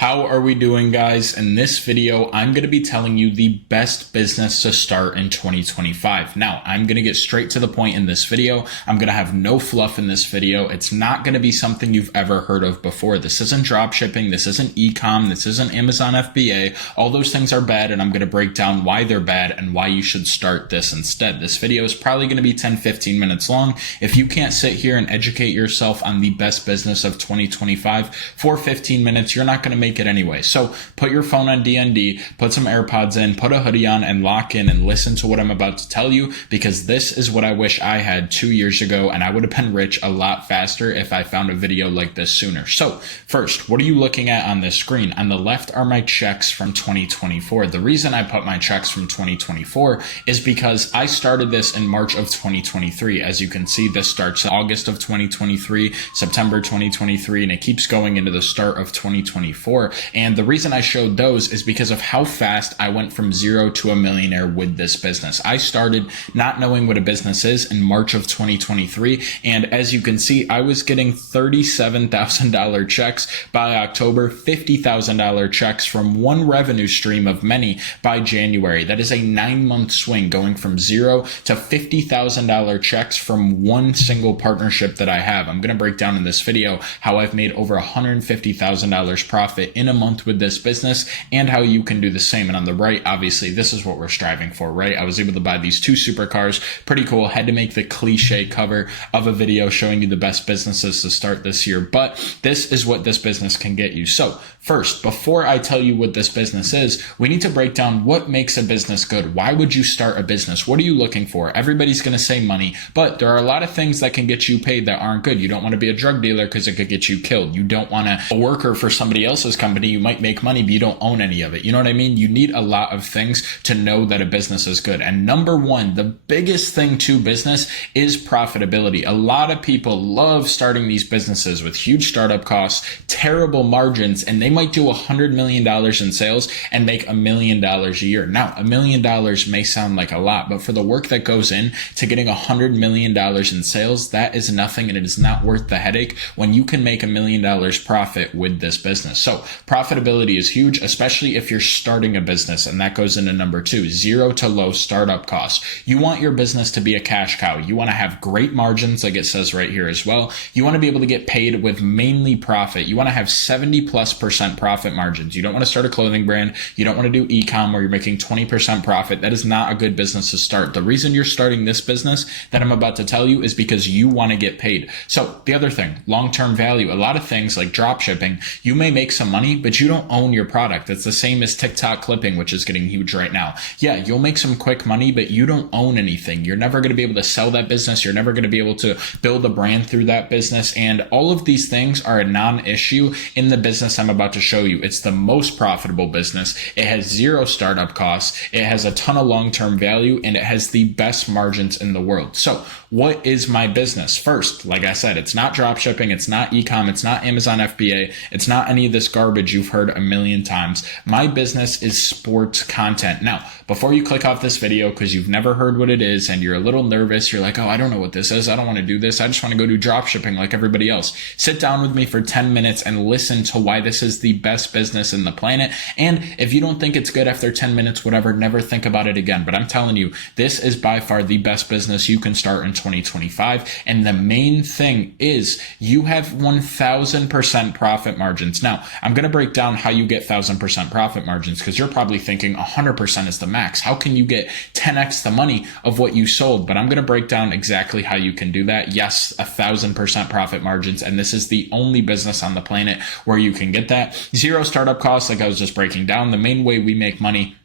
How are we doing, guys? In this video, I'm going to be telling you the best business to start in 2025. Now, I'm going to get straight to the point in this video. I'm going to have no fluff in this video. It's not going to be something you've ever heard of before. This isn't drop shipping. This isn't e-com. This isn't Amazon FBA. All those things are bad, and I'm going to break down why they're bad and why you should start this instead. This video is probably going to be 10-15 minutes long. If you can't sit here and educate yourself on the best business of 2025 for 15 minutes, you're not going to make it anyway. So put your phone on DND, put some AirPods in, put a hoodie on, and lock in and listen to what I'm about to tell you, because this is what I wish I had 2 years ago, and I would have been rich a lot faster if I found a video like this sooner. So first, what are you looking at on this screen? On the left are my checks from 2024. The reason I put my checks from 2024 is because I started this in March of 2023. As you can see, this starts in August of 2023, September 2023, and it keeps going into the start of 2024. And the reason I showed those is because of how fast I went from zero to a millionaire with this business. I started not knowing what a business is in March of 2023. And as you can see, I was getting $37,000 checks by October, $50,000 checks from one revenue stream of many by January. That is a 9-month swing, going from zero to $50,000 checks from one single partnership that I have. I'm going to break down in this video how I've made over $150,000 profit in a month with this business and how you can do the same. And on the right, obviously, this is what we're striving for, right? I was able to buy these 2 supercars. Pretty cool. Had to make the cliche cover of a video showing you the best businesses to start this year, but this is what this business can get you. So first, before I tell you what this business is, we need to break down what makes a business good. Why would you start a business? What are you looking for? Everybody's going to say money, but there are a lot of things that can get you paid that aren't good. You don't want to be a drug dealer because it could get you killed. You don't want to be a worker for somebody else's company. You might make money, but you don't own any of it. You know what I mean? You need a lot of things to know that a business is good. And number one, the biggest thing to business is profitability. A lot of people love starting these businesses with huge startup costs, terrible margins, and they might do $100 million in sales and make $1 million a year. Now, $1 million may sound like a lot, but for the work that goes in to getting $100 million in sales, that is nothing, and it is not worth the headache when you can make $1 million profit with this business. So profitability is huge, especially if you're starting a business, and that goes into number 2, zero to low startup costs. You want your business to be a cash cow. You want to have great margins, like it says right here as well. You want to be able to get paid with mainly profit. You want to have 70+% profit margins. You don't want to start a clothing brand. You don't want to do e-com where you're making 20% profit. That is not a good business to start. The reason you're starting this business that I'm about to tell you is because you want to get paid. So the other thing, long-term value. A lot of things like drop shipping, you may make some money, but you don't own your product. It's the same as TikTok clipping, which is getting huge right now. Yeah, you'll make some quick money, but you don't own anything. You're never going to be able to sell that business. You're never going to be able to build a brand through that business. And all of these things are a non-issue in the business I'm about to show you. It's the most profitable business. It has zero startup costs. It has a ton of long-term value, and it has the best margins in the world. So what is my business? First, like I said, it's not drop shipping. It's not e-com. It's not Amazon FBA. It's not any of this garbage you've heard a million times. My business is sports content. Now, before you click off this video because you've never heard what it is and you're a little nervous, you're like, oh, I don't know what this is. I don't want to do this. I just want to go do drop shipping like everybody else. Sit down with me for 10 minutes and listen to why this is the best business in the planet. And if you don't think it's good after 10 minutes, whatever, never think about it again. But I'm telling you, this is by far the best business you can start in 2025. And the main thing is you have 1,000% profit margins. Now, I'm going to break down how you get 1,000% profit margins, because you're probably thinking 100% is the max. How can you get 10x the money of what you sold? But I'm going to break down exactly how you can do that. Yes, 1,000% profit margins. And this is the only business on the planet where you can get that. Zero startup costs, like I was just breaking down. The main way we make money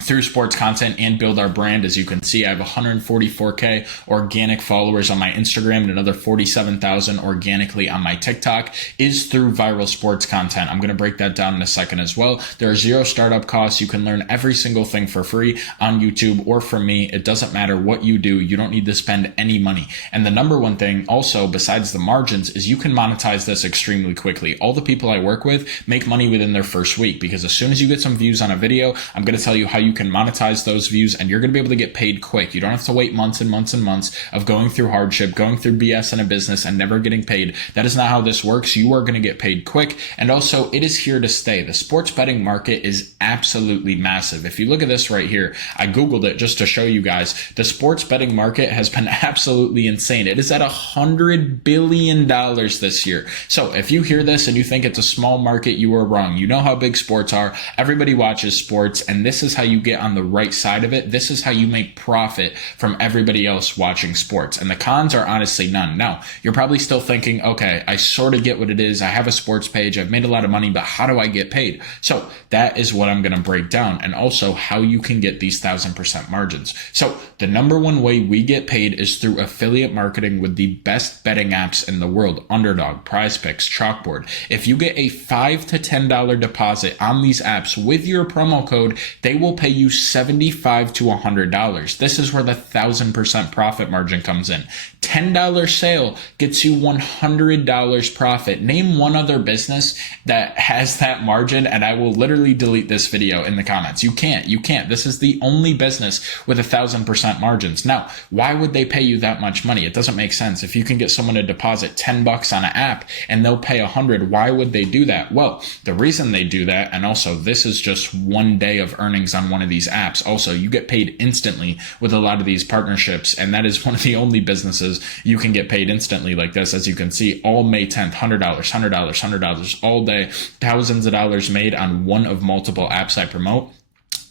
through sports content and build our brand. As you can see, I have 144K organic followers on my Instagram and another 47,000 organically on my TikTok is through viral sports content. I'm going to break that down in a second as well. There are zero startup costs. You can learn every single thing for free on YouTube or from me. It doesn't matter what you do. You don't need to spend any money. And the number one thing also, besides the margins, is you can monetize this extremely quickly. All the people I work with make money within their first week, because as soon as you get some views on a video, I'm going to tell you how you can monetize those views and you're going to be able to get paid quick. You don't have to wait months and months and months of going through hardship, going through BS in a business and never getting paid. That is not how this works. You are going to get paid quick. And also, it is here to stay. The sports betting market is absolutely massive. If you look at this right here, I Googled it just to show you guys. The sports betting market has been absolutely insane. It is at $100 billion this year. So if you hear this and you think it's a small market, you are wrong. You know how big sports are. Everybody watches sports, and this is how you get on the right side of it. This is how you make profit from everybody else watching sports. And the cons are honestly none. Now, you're probably still thinking, okay, I sort of get what it is. I have a sports page. I've made a lot of money, but how do I get paid? So that is what I'm going to break down, and also how you can get these 1,000% margins. So the number one way we get paid is through affiliate marketing with the best betting apps in the world: Underdog, PrizePicks, Chalkboard. If you get a $5 to $10 deposit on these apps with your promo code, they will pay you $75 to $100. This is where the 1,000% profit margin comes in. $10 sale gets you $100 profit. Name one other business that has that margin, and I will literally delete this video in the comments. You can't. This is the only business with 1,000% margins. Now, why would they pay you that much money? It doesn't make sense. If you can get someone to deposit $10 on an app and they'll pay $100, why would they do that? Well, the reason they do that, and also this is just one day of earnings on one of these apps. Also, you get paid instantly with a lot of these partnerships, and that is one of the only businesses you can get paid instantly like this. As you can see, all May 10th, $100, $100, $100 all day, thousands of dollars made on one of multiple apps I promote.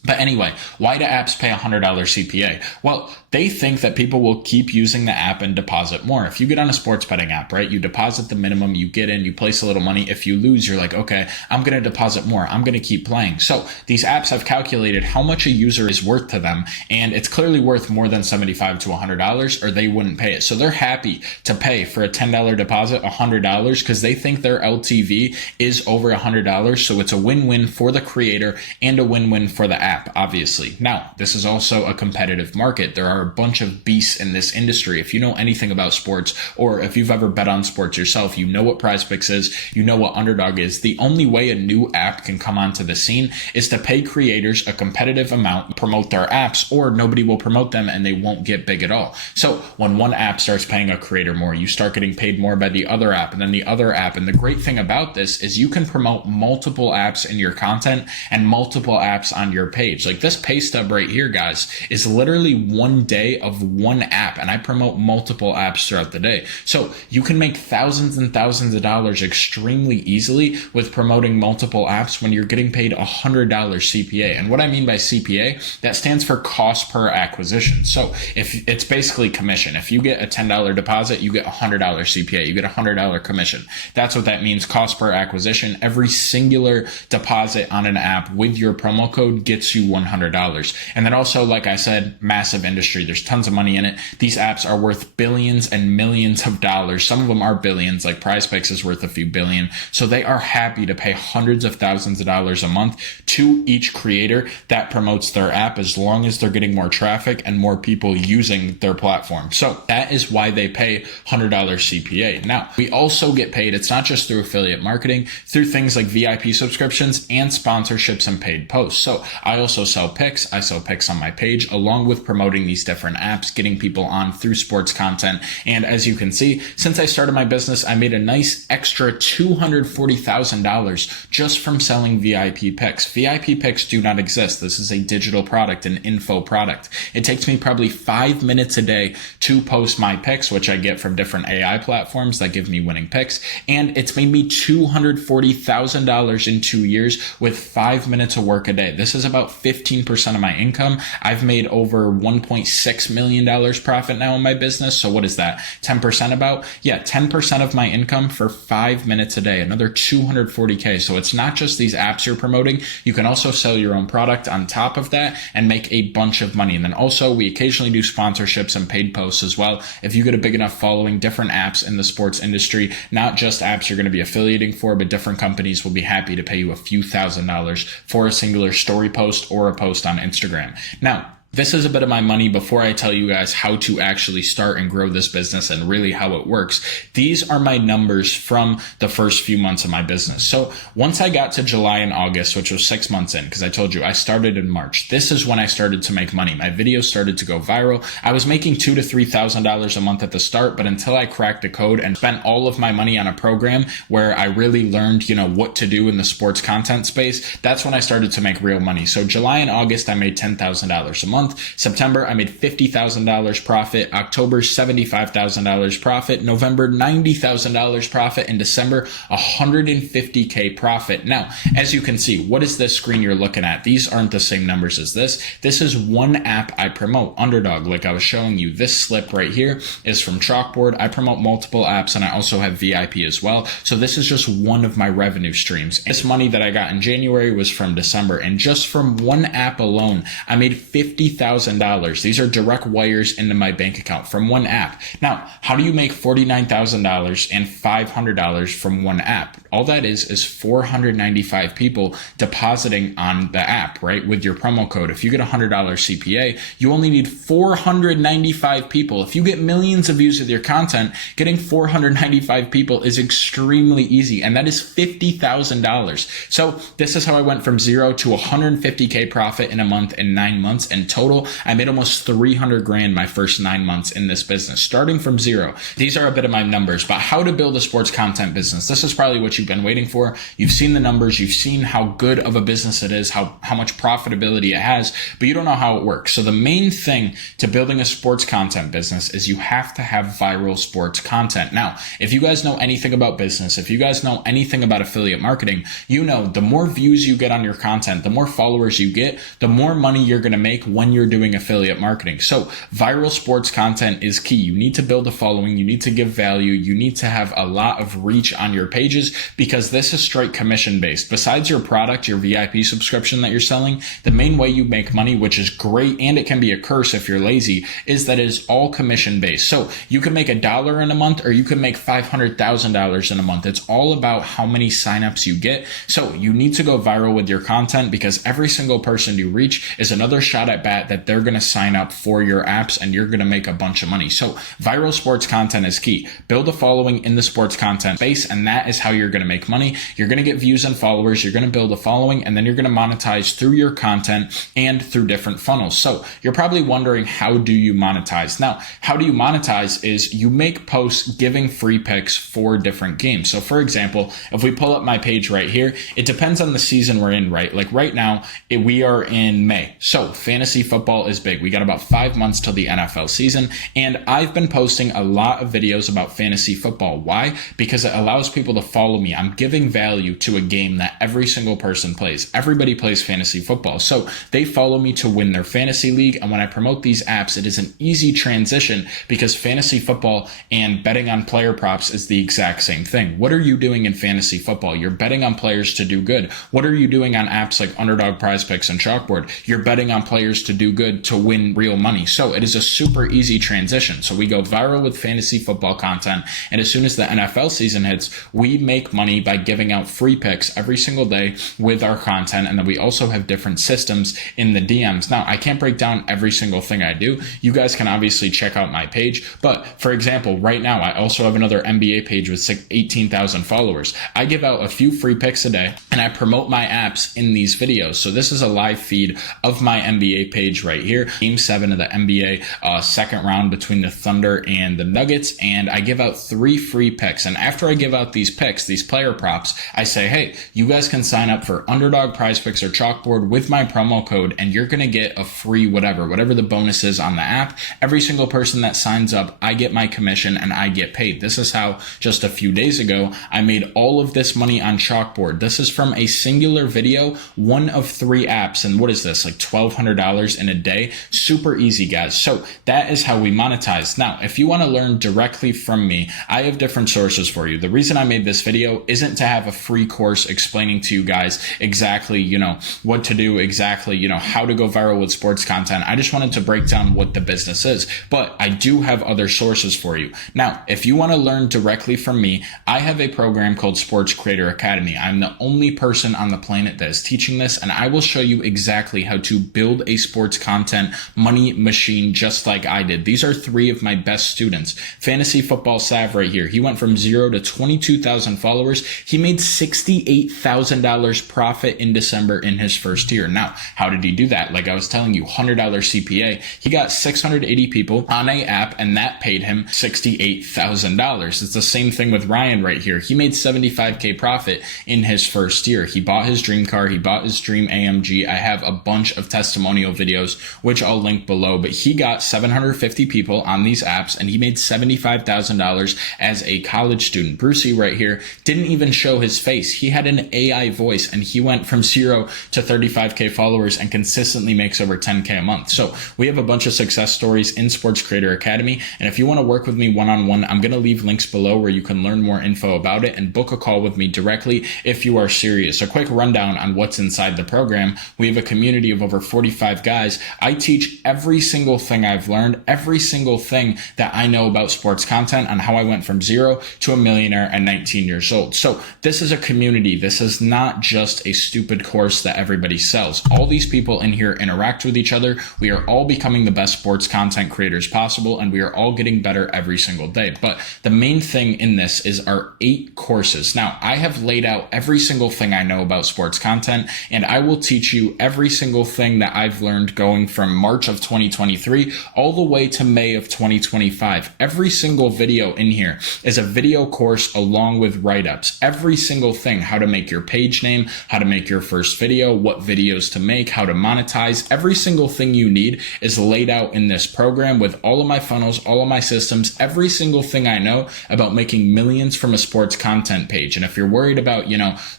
But anyway, why do apps pay $100 CPA? Well, they think that people will keep using the app and deposit more. If you get on a sports betting app, right, you deposit the minimum, you get in, you place a little money. If you lose, you're like, okay, I'm going to deposit more. I'm going to keep playing. So these apps have calculated how much a user is worth to them, and it's clearly worth more than $75 to $100, or they wouldn't pay it. So they're happy to pay for a $10 deposit $100 because they think their LTV is over $100. So it's a win-win for the creator and a win-win for the app, obviously. Now, this is also a competitive market. There are a bunch of beasts in this industry. If you know anything about sports, or if you've ever bet on sports yourself, you know what PrizePicks is, you know what Underdog is. The only way a new app can come onto the scene is to pay creators a competitive amount, promote their apps, or nobody will promote them and they won't get big at all. So when one app starts paying a creator more, you start getting paid more by the other app and then the other app. And the great thing about this is you can promote multiple apps in your content and multiple apps on your page. Like this pay stub right here, guys, is literally one day of one app, and I promote multiple apps throughout the day. So you can make thousands and thousands of dollars extremely easily with promoting multiple apps when you're getting paid $100 CPA. And what I mean by CPA, that stands for cost per acquisition. So if it's basically commission. If you get a $10 deposit, you get $100 CPA. You get a $100 commission. That's what that means, cost per acquisition. Every singular deposit on an app with your promo code gets you $100. And then also, like I said, massive industry. There's tons of money in it. These apps are worth billions and millions of dollars. Some of them are billions, like PrizePicks is worth a few billion. So they are happy to pay hundreds of thousands of dollars a month to each creator that promotes their app, as long as they're getting more traffic and more people using their platform. So that is why they pay $100 CPA. Now, we also get paid, it's not just through affiliate marketing, through things like VIP subscriptions and sponsorships and paid posts. So I also sell picks. I sell picks on my page, along with promoting these different apps, getting people on through sports content. And as you can see, since I started my business, I made a nice extra $240,000 just from selling VIP picks. VIP picks do not exist. This is a digital product, an info product. It takes me probably 5 minutes a day to post my picks, which I get from different AI platforms that give me winning picks. And it's made me $240,000 in 2 years with 5 minutes of work a day. This is about 15% of my income. I've made over $1.6 million profit now in my business. So what is that? 10% about? Yeah, 10% of my income for 5 minutes a day, another $240K. So it's not just these apps you're promoting. You can also sell your own product on top of that and make a bunch of money. And then also we occasionally do sponsorships and paid posts as well. If you get a big enough following, different apps in the sports industry, not just apps you're going to be affiliating for, but different companies will be happy to pay you a few $1,000s for a singular story post or a post on Instagram. Now, this is a bit of my money before I tell you guys how to actually start and grow this business and really how it works. These are my numbers from the first few months of my business. So once I got to July and August, which was 6 months in, because I told you I started in March, this is when I started to make money. My videos started to go viral. I was making $2,000 to $3,000 a month at the start, but until I cracked the code and spent all of my money on a program where I really learned, what to do in the sports content space, that's when I started to make real money. So July and August, I made $10,000 a month. September, I made $50,000 profit. October, $75,000 profit. November, $90,000 profit. And December, $150K profit. Now, as you can see, what is this screen you're looking at? These aren't the same numbers as this. This is one app I promote, Underdog, like I was showing you. This slip right here is from Chalkboard. I promote multiple apps and I also have VIP as well. So this is just one of my revenue streams. This money that I got in January was from December, and just from one app alone, I made $50,000. These are direct wires into my bank account from one app. Now, how do you make $49,000 and $500 from one app? All that is 495 people depositing on the app, right? With your promo code. If you get $100 CPA, you only need 495 people. If you get millions of views with your content, getting 495 people is extremely easy, and that is $50,000. So this is how I went from zero to 150K profit in a month in 9 months. In total, I made almost 300 grand my first 9 months in this business, starting from zero. These are a bit of my numbers, but how to build a sports content business. This is probably what you've been waiting for. You've seen the numbers, you've seen how good of a business it is, how much profitability it has, but you don't know how it works. So the main thing to building a sports content business is you have to have viral sports content. Now, if you guys know anything about business, if you guys know anything about affiliate marketing, you know the more views you get on your content, the more followers you get, the more money you're going to make when you're doing affiliate marketing. So viral sports content is key. You need to build a following. You need to give value. You need to have a lot of reach on your pages, because this is straight commission based. Besides your product, your VIP subscription that you're selling, the main way you make money, which is great, and it can be a curse if you're lazy, is that it is all commission based. So you can make $1 in a month, or you can make $500,000 in a month. It's all about how many signups you get. So you need to go viral with your content, because every single person you reach is another shot at bat that they're going to sign up for your apps, and you're going to make a bunch of money. So viral sports content is key. Build a following in the sports content space, and that is how you're going to make money. You're going to get views and followers. You're going to build a following, and then you're going to monetize through your content and through different funnels. So you're probably wondering, how do you monetize? Now, how do you monetize is you make posts giving free picks for different games. So for example, if we pull up my page right here, it depends on the season we're in, right? Like right now, we are in May. So fantasy football is big. We got about 5 months till the NFL season. And I've been posting a lot of videos about fantasy football. Why? Because it allows people to follow me. I'm giving value to a game that every single person plays. Everybody plays fantasy football. So they follow me to win their fantasy league. And when I promote these apps, it is an easy transition, because fantasy football and betting on player props is the exact same thing. What are you doing in fantasy football? You're betting on players to do good. What are you doing on apps like Underdog, Prize Picks, and Chalkboard? You're betting on players to do good, to win real money. So it is a super easy transition. So we go viral with fantasy football content, and as soon as the NFL season hits, we make money by giving out free picks every single day with our content. And then we also have different systems in the DMs. Now, I can't break down every single thing I do. You guys can obviously check out my page, but for example, right now, I also have another NBA page with 18,000 followers. I give out a few free picks a day, and I promote my apps in these videos. So this is a live feed of my NBA page right here. Game 7 of the NBA second round between the Thunder and the Nuggets, and I give out 3 free picks. And after I give out these picks, these player props, I say, hey, you guys can sign up for Underdog, Prize Picks, or Chalkboard with my promo code, and you're going to get a free whatever the bonus is on the app. Every single person that signs up, I get my commission and I get paid. This is how just a few days ago, I made all of this money on Chalkboard. This is from a singular video, one of 3 apps. And what is this? Like $1,200 in a day. Super easy, guys. So that is how we monetize. Now, if you want to learn directly from me, I have different sources for you. The reason I made this video isn't to have a free course explaining to you guys exactly, what to do, exactly, how to go viral with sports content. I just wanted to break down what the business is, but I do have other sources for you. Now, if you want to learn directly from me, I have a program called Sports Creator Academy. I'm the only person on the planet that is teaching this, and I will show you exactly how to build a sports sports content money machine just like I did. These are 3 of my best students. Fantasy Football Sav right here. He went from 0 to 22,000 followers. He made $68,000 profit in December in his first year. Now, how did he do that? Like I was telling you, $100 CPA. He got 680 people on a app, and that paid him $68,000. It's the same thing with Ryan right here. He made $75K profit in his first year. He bought his dream car. He bought his dream AMG. I have a bunch of testimonial videos, which I'll link below, but he got 750 people on these apps, and he made $75,000 as a college student. Brucey right here didn't even show his face. He had an AI voice, and he went from 0 to 35K followers and consistently makes over 10K a month. So we have a bunch of success stories in Sports Creator Academy, and if you want to work with me one-on-one, I'm going to leave links below where you can learn more info about it and book a call with me directly if you are serious. A quick rundown on what's inside the program. We have a community of over 45 guys. I teach every single thing I've learned, every single thing that I know about sports content, on how I went from 0 to a millionaire at 19 years old. So this is a community. This is not just a stupid course that everybody sells. All these people in here interact with each other. We are all becoming the best sports content creators possible, and we are all getting better every single day. But the main thing in this is our 8 courses. Now, I have laid out every single thing I know about sports content, and I will teach you every single thing that I've learned going from March of 2023 all the way to May of 2025. Every single video in here is a video course along with write-ups. Every single thing, how to make your page name, how to make your first video, what videos to make, how to monetize. Every single thing you need is laid out in this program with all of my funnels, all of my systems, every single thing I know about making millions from a sports content page. And if you're worried about,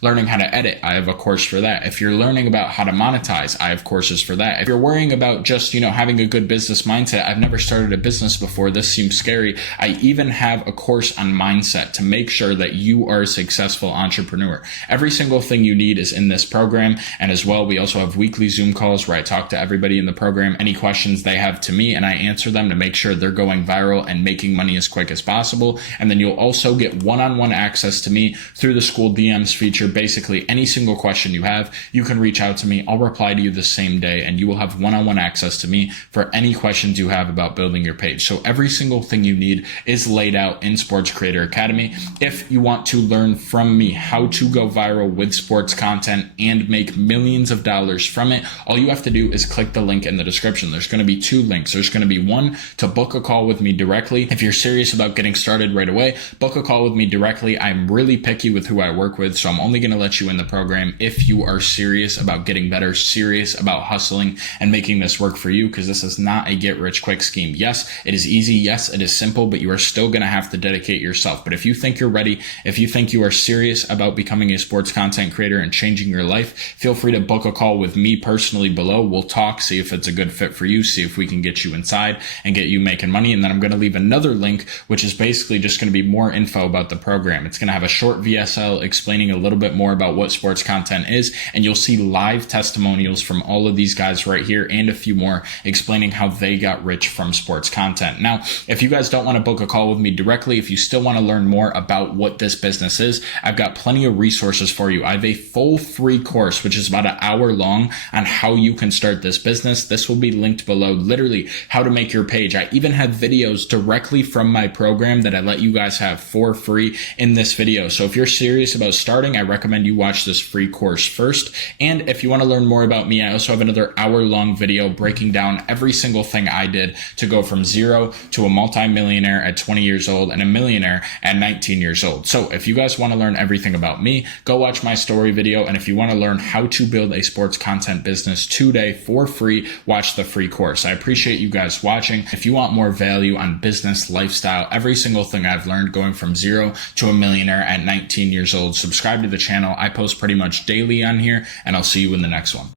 learning how to edit, I have a course for that. If you're learning about how to monetize, I have courses for that. If you're worrying about just, having a good business mindset, I've never started a business before, this seems scary, I even have a course on mindset to make sure that you are a successful entrepreneur. Every single thing you need is in this program. And as well, we also have weekly Zoom calls where I talk to everybody in the program, any questions they have to me, and I answer them to make sure they're going viral and making money as quick as possible. And then you'll also get one-on-one access to me through the school DMs feature. Basically, any single question you have, you can reach out to me. I'll reply to you the same day, and you will have one-on-one access to me for any questions you have about building your page. So every single thing you need is laid out in Sports Creator Academy. If you want to learn from me how to go viral with sports content and make millions of dollars from it, all you have to do is click the link in the description. There's going to be 2 links. There's going to be one to book a call with me directly. If you're serious about getting started right away, book a call with me directly. I'm really picky with who I work with, so I'm only going to let you in the program if you are serious about getting better, serious about hustling and making this work for you, because this is not a get-rich-quick scheme. Yes, it is easy. Yes, it is simple, but you are still going to have to dedicate yourself. But if you think you're ready, if you think you are serious about becoming a sports content creator and changing your life, feel free to book a call with me personally below. We'll talk, see if it's a good fit for you, see if we can get you inside and get you making money. And then I'm going to leave another link, which is basically just going to be more info about the program. It's going to have a short VSL explaining a little bit more about what sports content is, and you'll see live testimonials from all of these guys right here and a few more explaining how they got rich from sports content. Now, if you guys don't want to book a call with me directly, if you still want to learn more about what this business is, I've got plenty of resources for you. I have a full free course, which is about an hour long, on how you can start this business. This will be linked below, literally how to make your page. I even have videos directly from my program that I let you guys have for free in this video. So if you're serious about starting, I recommend you watch this free course first. And if you want to learn more about me, I also have another hour-long video breaking down every single thing I did to go from 0 to a multi-millionaire at 20 years old and a millionaire at 19 years old. So if you guys want to learn everything about me, go watch my story video. And if you want to learn how to build a sports content business today for free, watch the free course. I appreciate you guys watching. If you want more value on business, lifestyle, every single thing I've learned going from 0 to a millionaire at 19 years old, subscribe to the channel. I post pretty much daily on here, and I'll see you in the next one.